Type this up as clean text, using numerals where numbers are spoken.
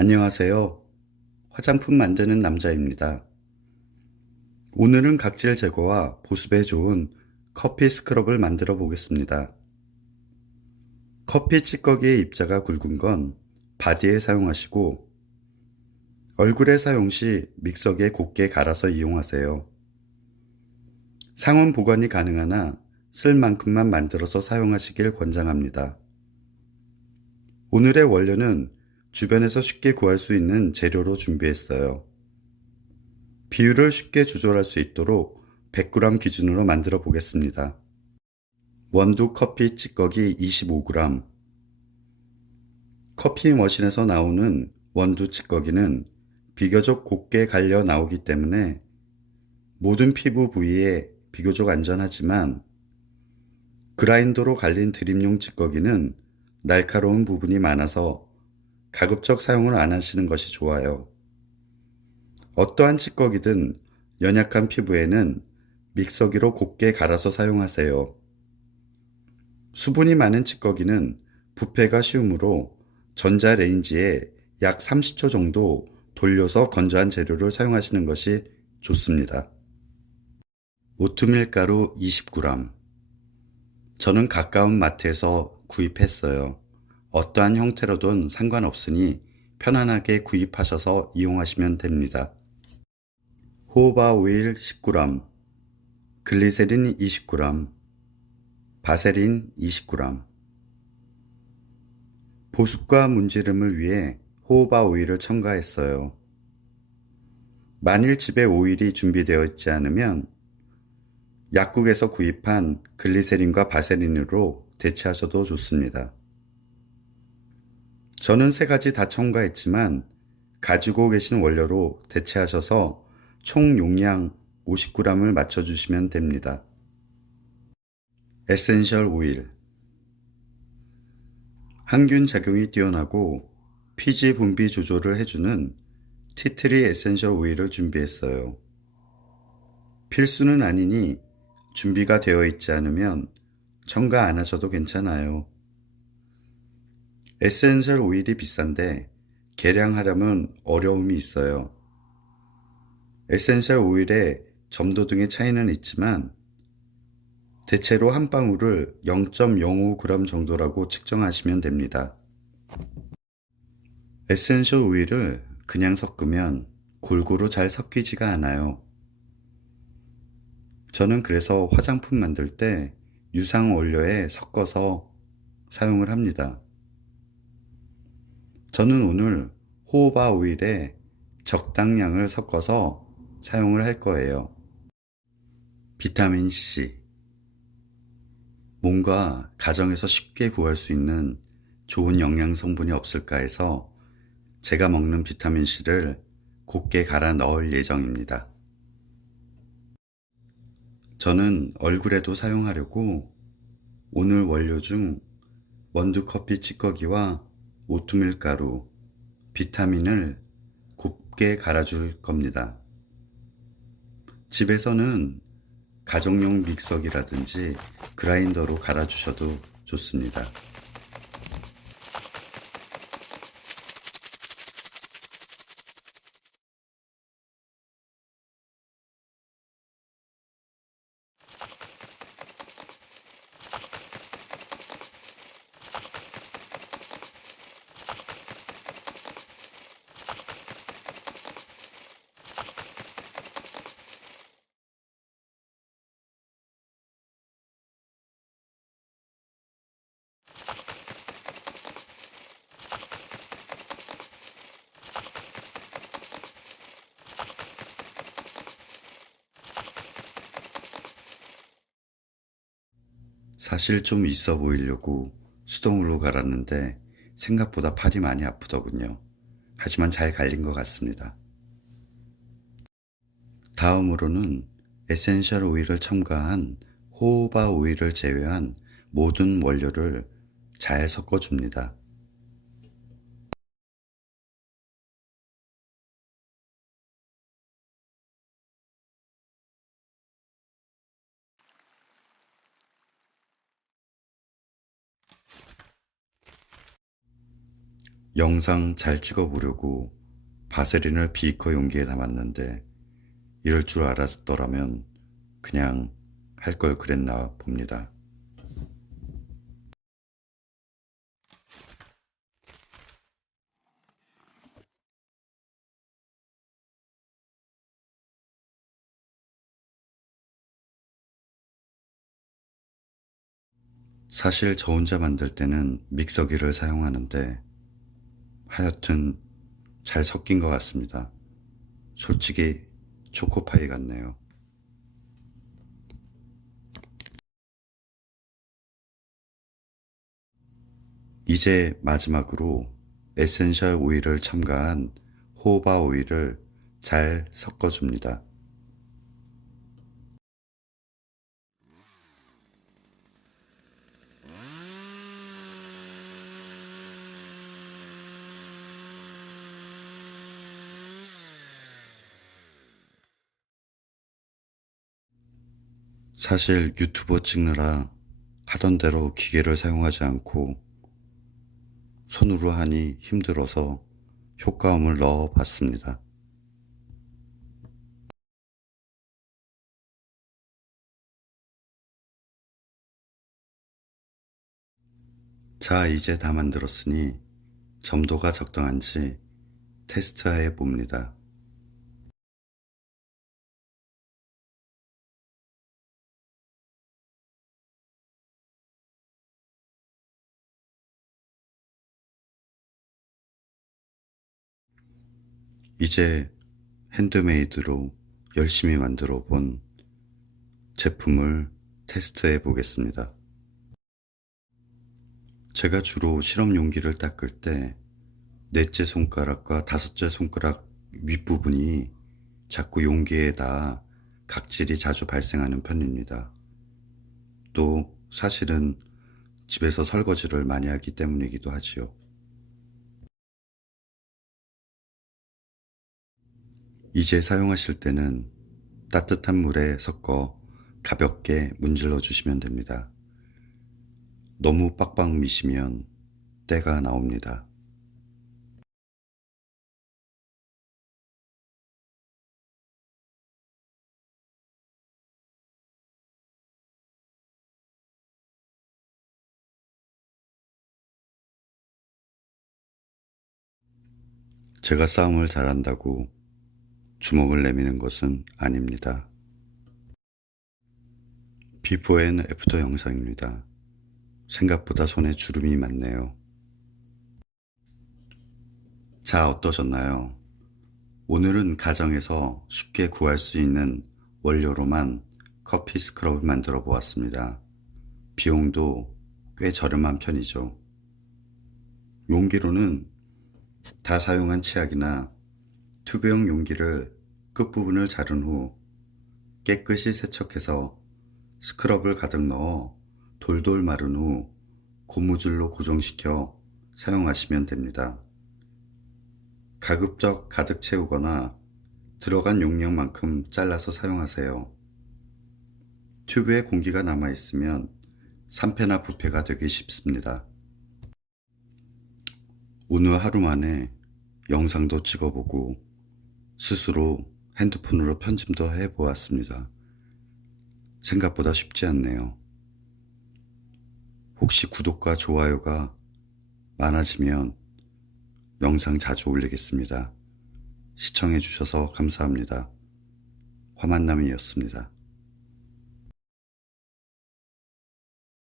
안녕하세요. 화장품 만드는 남자입니다. 오늘은 각질 제거와 보습에 좋은 커피 스크럽을 만들어 보겠습니다. 커피 찌꺼기의 입자가 굵은 건 바디에 사용하시고 얼굴에 사용 시 믹서기에 곱게 갈아서 이용하세요. 상온 보관이 가능하나 쓸 만큼만 만들어서 사용하시길 권장합니다. 오늘의 원료는 주변에서 쉽게 구할 수 있는 재료로 준비했어요. 비율을 쉽게 조절할 수 있도록 100g 기준으로 만들어 보겠습니다. 원두 커피 찌꺼기 25g. 커피 머신에서 나오는 원두 찌꺼기는 비교적 곱게 갈려 나오기 때문에 모든 피부 부위에 비교적 안전하지만 그라인더로 갈린 드립용 찌꺼기는 날카로운 부분이 많아서 가급적 사용을 안 하시는 것이 좋아요. 어떠한 찌꺼기든 연약한 피부에는 믹서기로 곱게 갈아서 사용하세요. 수분이 많은 찌꺼기는 부패가 쉬우므로 전자레인지에 약 30초 정도 돌려서 건조한 재료를 사용하시는 것이 좋습니다. 오트밀 가루 20g. 저는 가까운 마트에서 구입했어요. 어떠한 형태로든 상관없으니 편안하게 구입하셔서 이용하시면 됩니다. 호호바 오일 10g, 글리세린 20g, 바세린 20g. 보습과 문지름을 위해 호호바 오일을 첨가했어요. 만일 집에 오일이 준비되어 있지 않으면 약국에서 구입한 글리세린과 바세린으로 대체하셔도 좋습니다. 저는 세 가지 다 첨가했지만 가지고 계신 원료로 대체하셔서 총 용량 50g을 맞춰주시면 됩니다. 에센셜 오일. 항균 작용이 뛰어나고 피지 분비 조절을 해주는 티트리 에센셜 오일을 준비했어요. 필수는 아니니 준비가 되어 있지 않으면 첨가 안 하셔도 괜찮아요. 에센셜 오일이 비싼데 계량하려면 어려움이 있어요. 에센셜 오일의 점도 등의 차이는 있지만 대체로 한 방울을 0.05g 정도라고 측정하시면 됩니다. 에센셜 오일을 그냥 섞으면 골고루 잘 섞이지가 않아요. 저는 그래서 화장품 만들 때 유상 원료에 섞어서 사용을 합니다. 저는 오늘 호호바 오일에 적당량을 섞어서 사용을 할 거예요. 비타민 C. 뭔가 가정에서 쉽게 구할 수 있는 좋은 영양 성분이 없을까 해서 제가 먹는 비타민 C를 곱게 갈아 넣을 예정입니다. 저는 얼굴에도 사용하려고 오늘 원료 중 원두 커피 찌꺼기와 오트밀 가루, 비타민을 곱게 갈아줄 겁니다. 집에서는 가정용 믹서기라든지 그라인더로 갈아주셔도 좋습니다. 사실 좀 있어 보이려고 수동으로 갈았는데 생각보다 팔이 많이 아프더군요. 하지만 잘 갈린 것 같습니다. 다음으로는 에센셜 오일을 첨가한 호호바 오일을 제외한 모든 원료를 잘 섞어줍니다. 영상 잘 찍어보려고 바세린을 비커 용기에 담았는데 이럴 줄 알았더라면 그냥 할 걸 그랬나 봅니다. 사실 저 혼자 만들 때는 믹서기를 사용하는데 하여튼 잘 섞인 것 같습니다. 솔직히 초코파이 같네요. 이제 마지막으로 에센셜 오일을 첨가한 호바 오일을 잘 섞어줍니다. 사실 유튜버 찍느라 하던 대로 기계를 사용하지 않고 손으로 하니 힘들어서 효과음을 넣어 봤습니다. 자, 이제 다 만들었으니 점도가 적당한지 테스트해 봅니다. 이제 핸드메이드로 열심히 만들어 본 제품을 테스트해 보겠습니다. 제가 주로 실험 용기를 닦을 때 넷째 손가락과 다섯째 손가락 윗부분이 자꾸 용기에 닿아 각질이 자주 발생하는 편입니다. 또 사실은 집에서 설거지를 많이 하기 때문이기도 하지요. 이제 사용하실 때는 따뜻한 물에 섞어 가볍게 문질러 주시면 됩니다. 너무 빡빡 미시면 때가 나옵니다. 제가 싸움을 잘한다고 주먹을 내미는 것은 아닙니다. 비포 앤 애프터 영상입니다. 생각보다 손에 주름이 많네요. 자, 어떠셨나요? 오늘은 가정에서 쉽게 구할 수 있는 원료로만 커피 스크럽을 만들어 보았습니다. 비용도 꽤 저렴한 편이죠. 용기로는 다 사용한 치약이나 튜브형 용기를 끝부분을 자른 후 깨끗이 세척해서 스크럽을 가득 넣어 돌돌 마른 후 고무줄로 고정시켜 사용하시면 됩니다. 가급적 가득 채우거나 들어간 용량만큼 잘라서 사용하세요. 튜브에 공기가 남아있으면 산패나 부패가 되기 쉽습니다. 오늘 하루 만에 영상도 찍어보고 스스로 핸드폰으로 편집도 해보았습니다. 생각보다 쉽지 않네요. 혹시 구독과 좋아요가 많아지면 영상 자주 올리겠습니다. 시청해주셔서 감사합니다. 화만남이었습니다.